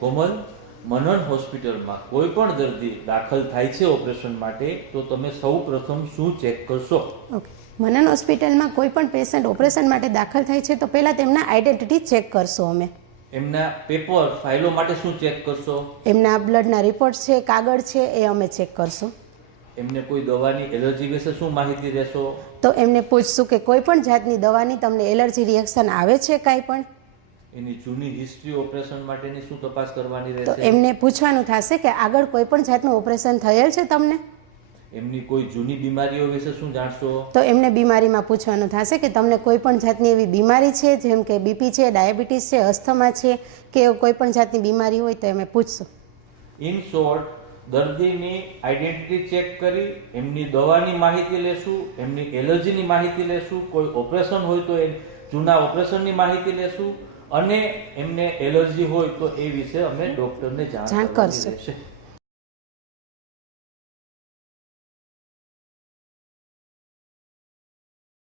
કોમલ, મનન હોસ્પિટલમાં કોઈ પણ દર્દી દાખલ થાય છે ઓપરેશન માટે તો તમે સૌ પ્રથમ શું ચેક કરશો? ઓકે, મનન હોસ્પિટલમાં કોઈ પણ પેશન્ટ ઓપરેશન માટે દાખલ થાય છે તો પહેલાં તેમના આઈડેન્ટિટી ચેક કરશો અમે. એમના પેપર ફાઇલો માટે શું ચેક કરશો? એમના બ્લડના રિપોર્ટ છે, કાગળ છે, એ અમે ચેક કરશું. એમને કોઈ દવાની એલર્જી વિશે શું માહિતી રહેશો? તો એમને પૂછશું કે કોઈ પણ જાતની દવાની તમને એલર્જી રિએક્શન આવે છે કાંઈ પણ. એની જૂની હિસ્ટ્રી ઓપરેશન માટેની શું તપાસ કરવાની તો રહેશે? એમને પૂછવાનું થશે કે આગળ કોઈ પણ જાતનું ઓપરેશન થયેલ છે તમને. એમની કોઈ જૂની બીમારીઓ વિશે શું જાણશો? તો એમને બીમારીમાં પૂછવાનું થશે કે તમને કોઈ પણ જાતની એવી બીમારી છે જેમ કે બીપી છે, ડાયાબિટીસ છે, અસ્થમા છે કે કોઈ પણ જાતની બીમારી હોય તો અમે પૂછશું. ઇન શોર્ટ, દર્દીની આઈડેન્ટિટી ચેક કરી એમની દવાની માહિતી લેશું, એમની એલર્જીની માહિતી લેશું, કોઈ ઓપરેશન હોય તો એ જૂના ઓપરેશનની માહિતી લેશું અને એમને એલર્જી હોય તો એ વિશે અમે ડોક્ટરને જાણ કરશું.